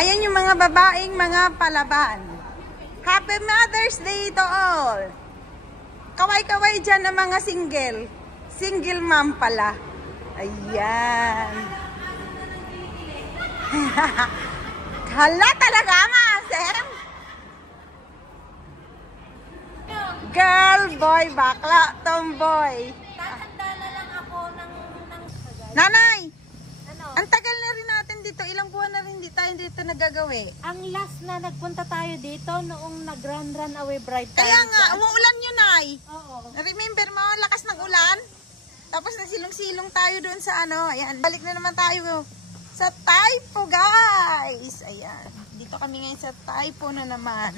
Ayan yung mga babaeng mga palaban. Happy Mother's Day to all. Kaway-kaway dyan ng mga single. Single mom pala. Ayan. Hala talaga, Masem. Girl, boy, bakla, tomboy. Tatanda na lang ako ng Nanay, ano? ang tagal na rin natin dito. Ilang buwan na rin tayo dito nagagawi. Ang last na nagpunta tayo dito noong nag-run away bride tayo. Kaya nga, umuulan yun, Nay. Oo. Remember mo, lakas ng ulan? Tapos nasilong-silong tayo doon sa ano. Ayan, balik na naman tayo sa Taipo, guys. Ayan, dito kami ngayon sa Taipo na naman.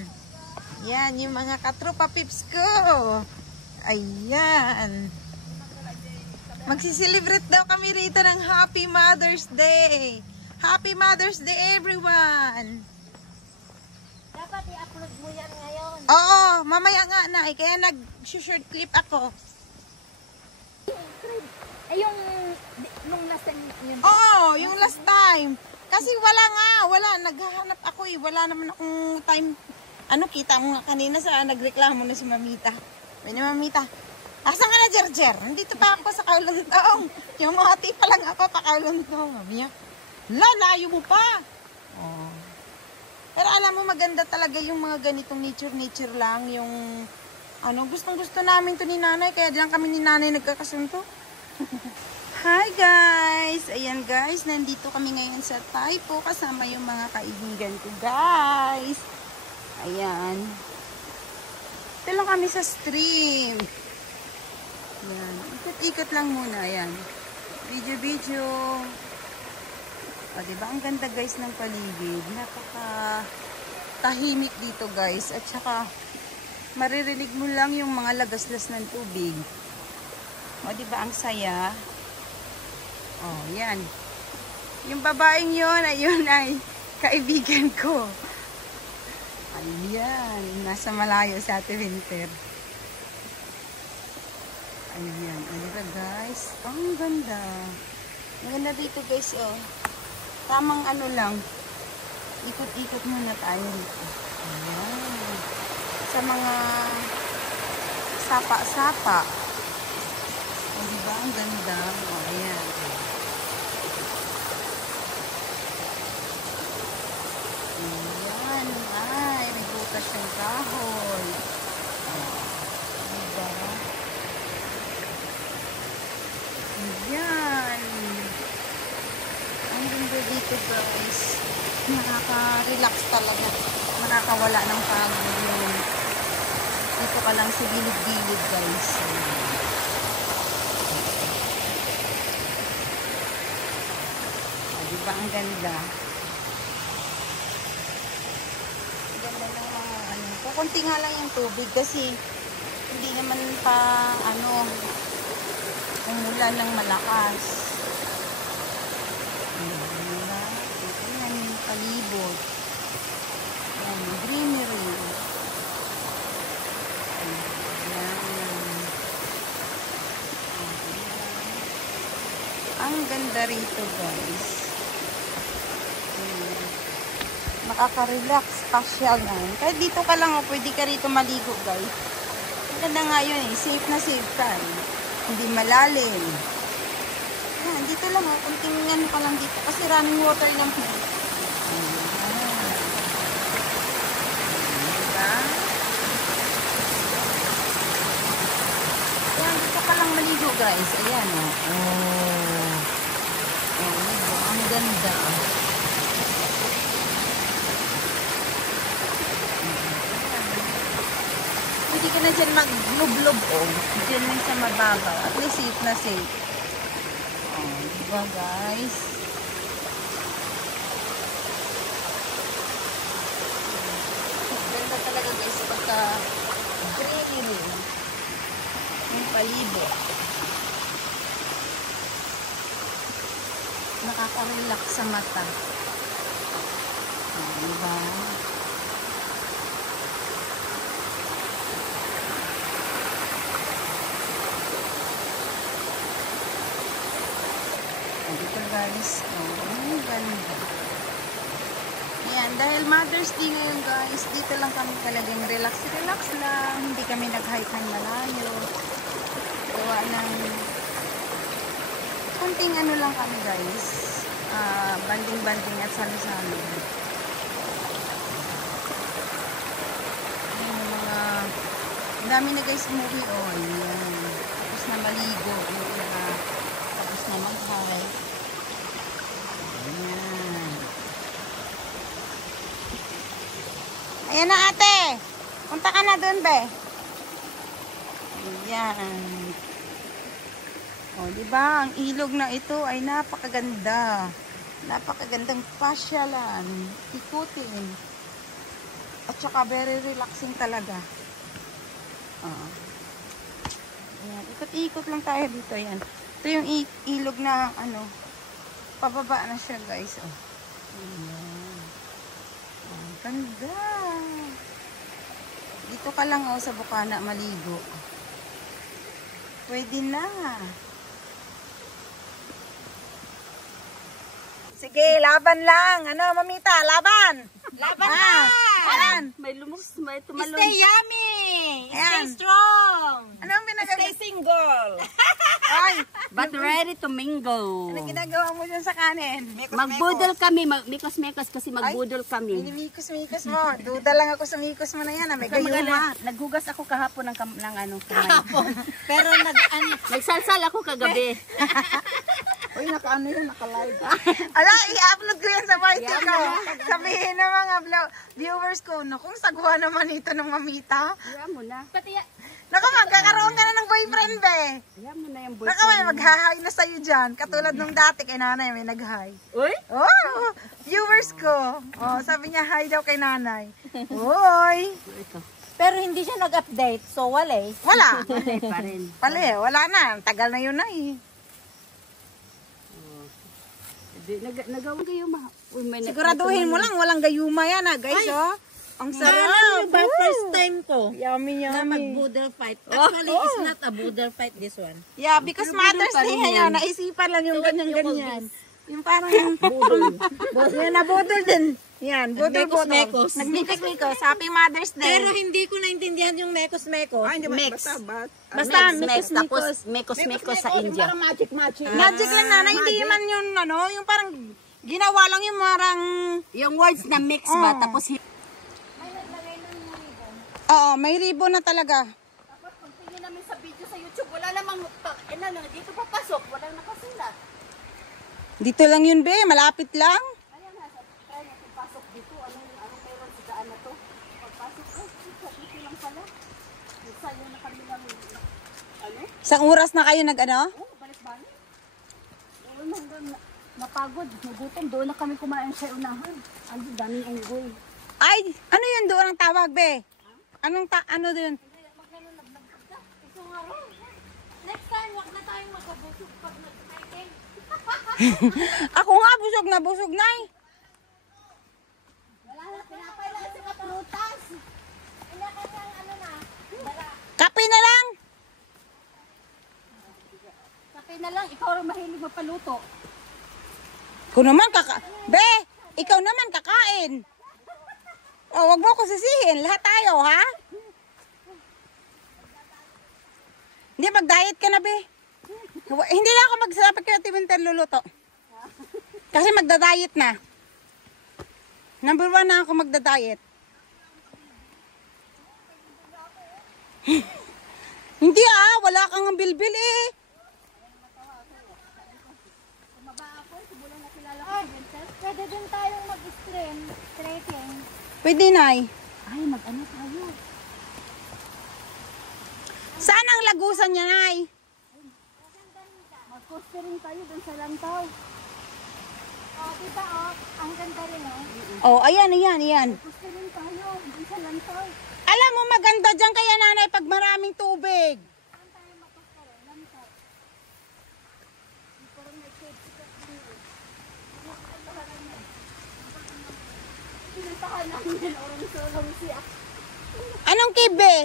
Ayan, yung mga katropa pips ko. Ayan. Magsiselebrate daw kami rito ng Happy Mother's Day. Happy Mother's Day, everyone. Dapat i-upload mo yan ngayon. Oo, mamaya nga na. Kaya nag-short clip ako. Ay, yung nung last time yun. Oo, yung last time. Kasi wala. Naghahanap ako eh. Wala naman akong time. Ano, kita mo nga kanina sa nagreklamo na si Mamita. May na Mamita. Asa nga na, Jerjer? Nandito pa ako sa Kauluntong. Yung mati pa lang ako pa Kauluntong. Sabi niya, layo mo pa. Oh. Pero alam mo, maganda talaga yung mga ganitong nature lang. Yung, ano, gustong-gusto namin to ni nanay. Kaya diyan kami ni nanay nagkakasunto. Hi guys! Ayan guys, nandito kami ngayon sa Taipo. Kasama yung mga kaibigan ko guys. Ayan. Ito lang kami sa stream. Ayan. Ikot-ikot lang muna. Ayan. Video. O, diba? Ang ganda guys ng paligid. Napaka tahimik dito guys. At saka maririnig mo lang yung mga lagaslas ng tubig. O, diba? Ang saya. O, yan. Yung babaeng yun, ayun ay kaibigan ko. Ayan. Nasa malayo sa Ate Winter. Ayan. O, diba guys? Ang ganda. Maganda dito guys, oh. Tamang ano lang. Ikot-ikot muna tayo dito. Ayan. Sa mga sapa-sapa. O, diba? Ang ganda. O, ayan. Ayan. Ay, may butas yung kahoy. O, diba? Ayan. Ang ganda dito guys. Nakaka-relax talaga. Nakakawala ng pagod yun. Dito ka lang sa gilid-gilid guys. Diba ang ganda? Ang ganda ng mga ano. Kukunti nga lang yung tubig kasi hindi naman pa ano umulan ng malakas. Diba? Ayan yung palibot. Ayan yung greenery. Ang ganda rito guys. Nakaka-relax, pasyal na. Kahit dito ka lang, pwede ka rito maligo guys. Ang ganda nga yun eh. Safe na safe ka. Hindi malalim. Yan, dito lang oh. Kunting ano pa lang dito. Kasi running water lang po. Diba? Yan, dito ka lang maligo guys. Ayan oh. Ang ganda. Pwede ka na dyan mag-lub-lub oh. Dyan lang sa mababaw. At least safe na safe. Oh, diba guys? Ganda talaga guys pagka greenery. Yung palibot. Nakaka-relax sa mata. Diba? Dito guys. Oh, ang ganda. Ayan, dahil Mother's Day ngayon guys, dito lang kami talagang relax lang. Hindi kami nag-hike ng malayo. Gawa ng konting ano lang kami guys. Banding-banding at salo-salo. Ayan, yung mga ang dami na guys umuwi. Oh, ayan. Tapos na maligo. Yung iba. Tapos na mag-hike. Ayan. Ayan na ate. Punta ka na dun, be. Ayan. O, diba? Ang ilog na ito ay napakaganda. Napakagandang pasyalan. Ikutin. At saka very relaxing talaga. Ayan. Ikot-ikot lang tayo dito. Ayan. Ito yung ilog na ano, pababa na siya guys. Oh. Ayan. Ang ganda. Dito ka lang oh, sa Bukana maligo. Pwede na. Sige, laban lang. Ano, mamita, laban. Laban na. Ayan. May lumos, may tumalon. Stay yummy! Ayan. Stay strong! Ano ang pinagawa? Stay single! Ay, But ready to mingle. ano ginagawa mo dyan sa kanin? Magbudol kami, mikos-mikos kasi magbudol kami. Minimikos-mikos mo. Duda lang ako sa mikos mo na yan. May gayuma. Naghugas ako kahapon ng kamay. Pero Nagsalsal ako kagabi. Uy, naka-ano yun, naka-live. Ala, i-upload ko yan sa party ko. Sabihin ng mga viewers ko, kung sagwa naman ito ng mamita. Ayan mo na. pati Naku, magkakaroon ka na ng boyfriend, be. Ayan mo na yung Naku, boyfriend. may mag-hi na sa'yo dyan. Katulad nung dati kay nanay, may nag-hi. Uy? Oh, viewers ko. Oh, sabi niya, hi daw kay nanay. Uy. Ito. pero hindi siya nag-update, so wala eh. Wala. Ay, pa rin. Pali, wala na. Tagal na yun na eh. Nagawin kayo ma. Uy, may Siguraduhin mo lang, walang gayuma yan ha, guys, oh. Ang sarap. ba first time ko Yummy, na yummy. mag-boodle fight. Actually, it's not a boodle fight, this one. Yeah, because Mother's Day ngayon, naisipan lang yung ganyan-ganyan. Yung parang budol. Yan, nabudol din. Yan, budol-budol. Mekos-mekos. Nagmikos-mikos. Happy Mother's Day. Pero hindi ko naintindihan yung mekos-mekos. mix. Basta Mix, tapos mekos-mekos sa India. Magic lang na, hindi man yun, ano, yung parang ginawa lang yung marang... Yung words na mix ba, tapos Oo, may ribbon na talaga. tapos pag tingin namin sa video sa YouTube, wala namang, dito papasok, walang nakasulat. Dito lang yun, be. Malapit lang. Ayan na, try natin pasok dito, anong meron sa daan na to. Pagpasok, dito lang pala. Sayo na kami lang, Isang oras na kayo nag-ano? balik-balik. Doon hanggang napagod, nagutom, doon na kami kumain sa unahan. Ang daming unggoy. Ay, ano yun doon ang tawag, be? Ano doon? Next time, wag na tayong magkabusog pag nag-hiking. Ako nga, busog na eh. Wala na, pinapay lang sa kaprutas. Inakanyang ano na, dala. Kape na lang. Kape na lang, ikaw rin mahilig mapaluto. Kung naman Be, ikaw naman kakain. Oh, wag mo ko sisihin. Lahat tayo, ha? Hindi, mag-diet ka na, be. Hindi na ako magsasabi kayo at Winter luluto. Kasi magda-diet na. Number 1 na ako magda-diet. Hindi wala kang bilbil eh. Pwede din tayong mag-stream, trekking. Pwede, Nay. Ay, mag-ano tayo? Saan ang lagusan niya, Nay? Mag-poster rin tayo dun sa lantaw. Diba ang ganda rin Oh, ayan. Poster rin tayo dun sa lantaw. Alam mo, maganda dyan kaya, Nanay, pag maraming tubig. Pinuntahan namin yung orong siya. Anong kibe?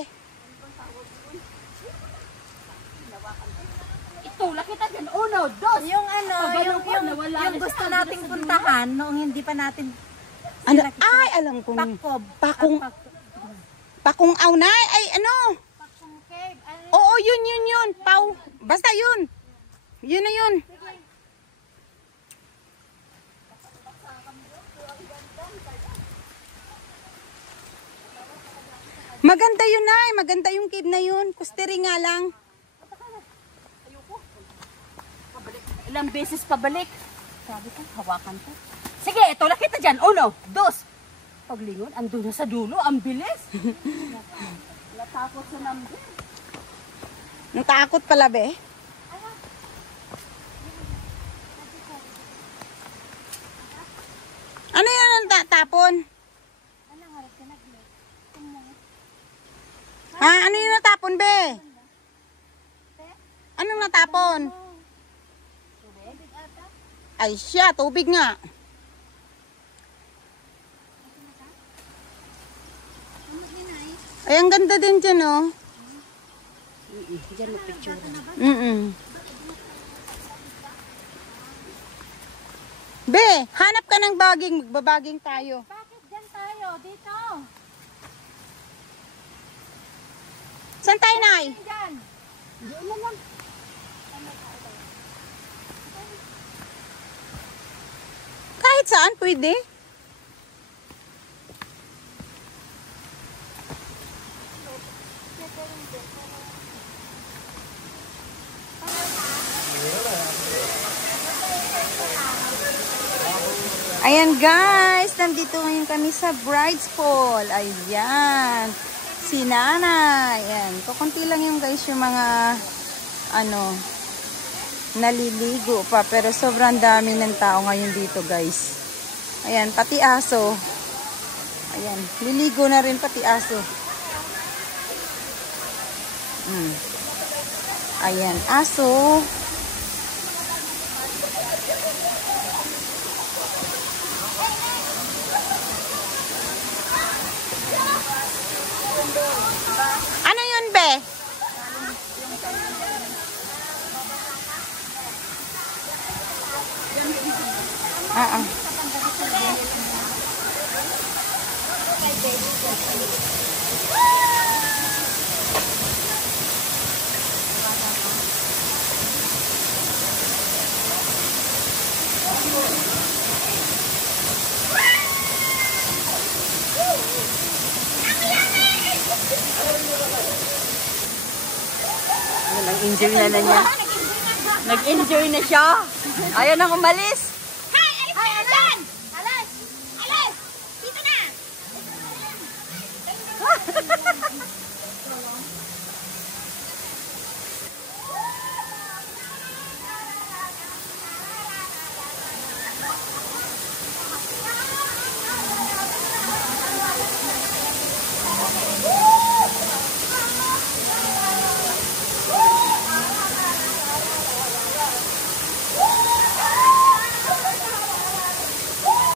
Itula kita dyan. Uno, dos. Yung ano, Pabalo ko, nawala yung na gusto siya. nating puntahan noong hindi pa natin Ano? Ay, alam ko. Pakob. Pakong, pakong awnay. Ay, ano? Pakong cave. Ano? Oo, yun. Pau. Basta yun. Yun na yun. Maganda yun, Nay. Maganda yung cave na yun. Kusteri nga lang. Ilang beses pabalik. Sabi ko, hawakan ko. Sige, ito na kita dyan. 1, 2. Paglingon, andun na sa dulo. Ang bilis. Natakot sa number. Natakot pala, be. Ano yun ang tapon? Ha? Ano yung natapon, be? Anong natapon? Ay siya, tubig nga. Ay, ang ganda din dyan, oh. Diyan mo picture. Be, hanap ka ng baging. Magbabaging tayo. Bakit dyan tayo? Dito. Saan tayo, Nay? Dyan. Diyan na lang. Kahit saan, pwede. Ayan guys, nandito ngayon kami sa Bride's Pool. Ayan, si Nanay. Ayan, kukunti lang yung guys yung mga naliligo pa. Pero sobrang dami ng tao ngayon dito guys. Ayan, pati aso. Ayan, liligo na rin pati aso. Ayan, aso. Ano yun, be? Nag-enjoy na niya. Nag-enjoy na siya. Ayaw nang umalis.